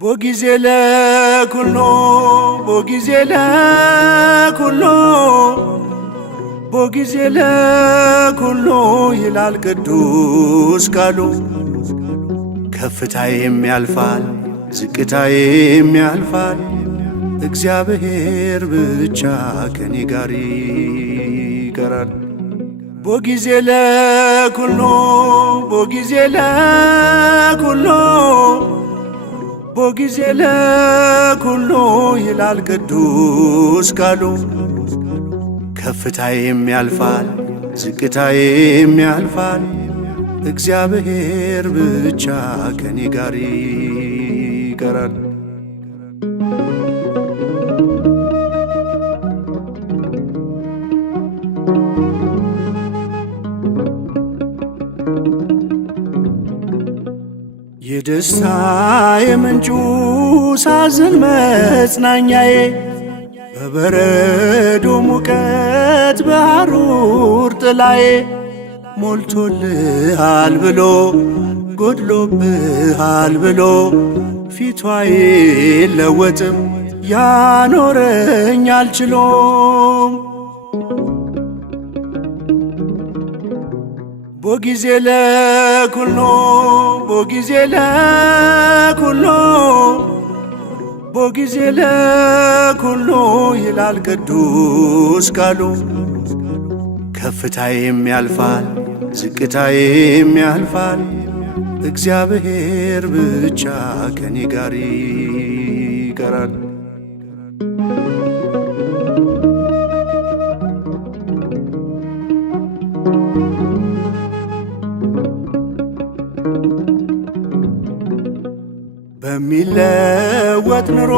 ቦጊዜ ለኩሎ ቦጊዜ ለኩሎ ቦጊዜ ለኩሎ ይላል ቅዱስ ቃሉ። ከፍታዬም ያልፋል ዝቅታዬም ያልፋል፣ እግዚአብሔር ብቻ ከኔ ጋር ይቀራል። ቦጊዜ ለኩሎ ቦጊዜ ለኩሎ ቦጊዜ ለኩሎ ይላል ቅዱስ ቃሉ። ከፍታዬም ያልፋል ዝቅታዬም ያልፋል፣ እግዚአብሔር ብቻ ከኔ ጋር ይቀራል። የደስታ የምንጩ ሳዝን መጽናኛዬ፣ በበረዶ ሙቀት በሐሩር ጥላዬ፣ ሞልቶልሃል ብሎ ጎድሎብሃል ብሎ ፊቷ አይለወጥም ያኖረኝ አልችሎም። ቦጊዜ ለኩሎ ቦጊዜ ለኩሎ ቦጊዜ ለኩሎ ይላል ቅዱስ ቃሉ። ከፍታዬም ያልፋል ዝቅታዬም ያልፋል፣ እግዚአብሔር ብቻ ከኔ ጋር ይቀራል። በሚለወጥ ኑሮ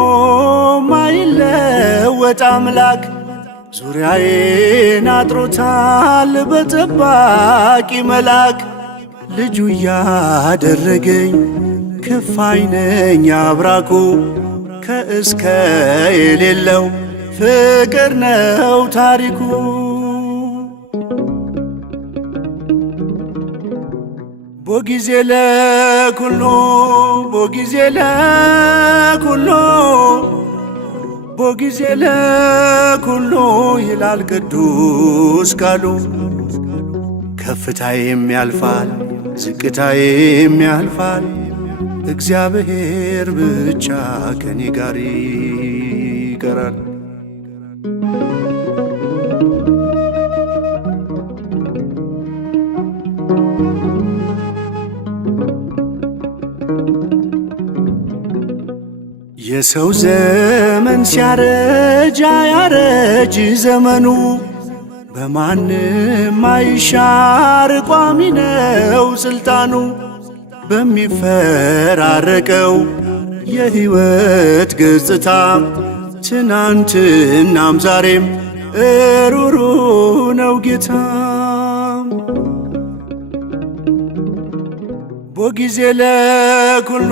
ማይለወጥ አምላክ ዙሪያዬን አጥሮታል በጠባቂ መልአክ። ልጁ ያደረገኝ ክፋይ ነኝ አብራኩ፣ ከእስከ የሌለው ፍቅር ነው ታሪኩ። ቦጊዜ ለኩሎ ቦጊዜ ለኩሎ ቦጊዜ ለኩሎ ይላል ቅዱስ ቃሉ። ከፍታዬም ያልፋል ዝቅታዬም ያልፋል፣ እግዚአብሔር ብቻ ከኔ ጋር ይቀራል። የሰው ዘመን ሲያረጅ አያረጅ ዘመኑ፣ በማንም አይሻር ቋሚ ነው ስልጣኑ። በሚፈራረቀው የሕይወት ገጽታ ትናንትናም ዛሬም እሩሩ ነው ጌታ። ቦጊዜ ለኩሎ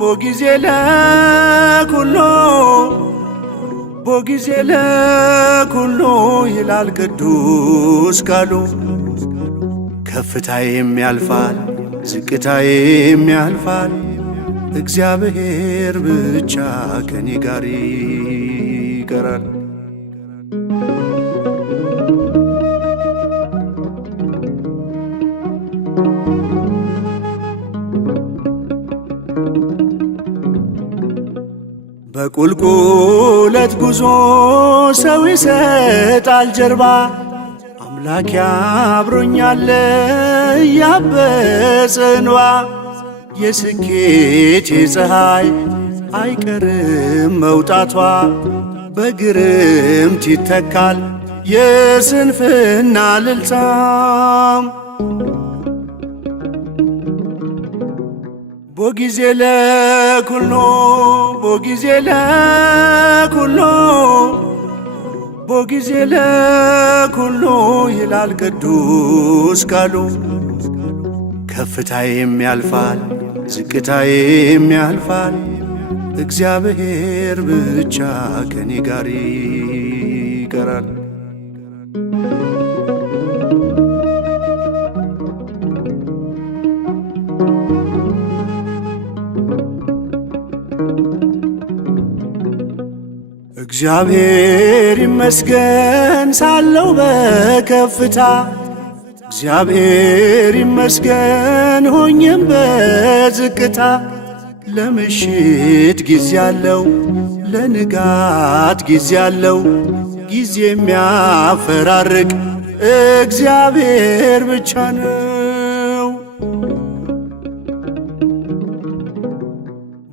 ቦጊዜ ለኩሎ ቦጊዜ ለኩሎ ይላል ቅዱስ ቃሉ። ከፍታዬም ያልፋል ዝቅታዬም ያልፋል፣ እግዚአብሔር ብቻ ከኔ ጋር ይቀራል። በቁልቁለት ጉዞ ሰው ይሰጣል ጀርባ፣ አምላክ አብሮኛል ያበሰ እንባ። የስኬቴ ፀሐይ አይቀርም መውጣቷ፣ በግርምት ይተካል የስንፍና ልልታም። ቦጊዜ ለኩሎ ቦጊዜ ለኩሎ ቦጊዜ ለኩሎ ይላል ቅዱስ ቃሉ። ከፍታዬም ያልፋል ዝቅታዬም ያልፋል፣ እግዚአብሔር ብቻ ከኔ ጋር ይቀራል። እግዚአብሔር ይመስገን ሳለው በከፍታ እግዚአብሔር ይመስገን ሆኜም በዝቅታ ለምሽት ጊዜ አለው ለንጋት ጊዜ አለው ጊዜ የሚያፈራርቅ እግዚአብሔር ብቻ ነው።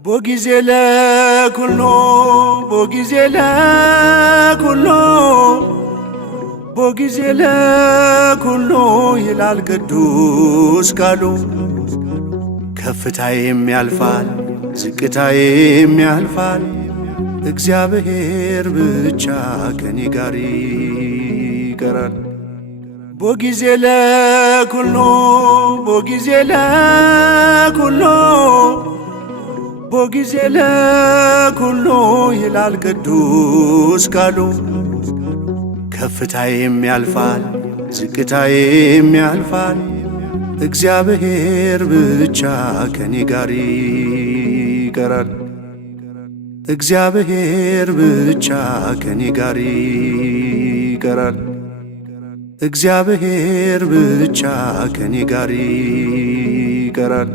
ቦጊዜ ለኩሎ ቦጊዜ ለኩሎ ቦጊዜ ለኩሎ ይላል ቅዱስ ቃሉ። ከፍታዬም ያልፋል ዝቅታዬም ያልፋል እግዚአብሔር ብቻ ከኔ ጋር ይቀራል። ቦጊዜ ለኩሎ ቦጊዜ ለኩሎ ቦጊዜ ለኩሎ ይላል ቅዱስ ቃሉ። ከፍታዬም ያልፋል ዝቅታዬም ያልፋል እግዚአብሔር ብቻ ከኔ ጋር ይቀራል። እግዚአብሔር ብቻ ከኔ ጋር ይቀራል። እግዚአብሔር ብቻ ከኔ ጋር ይቀራል።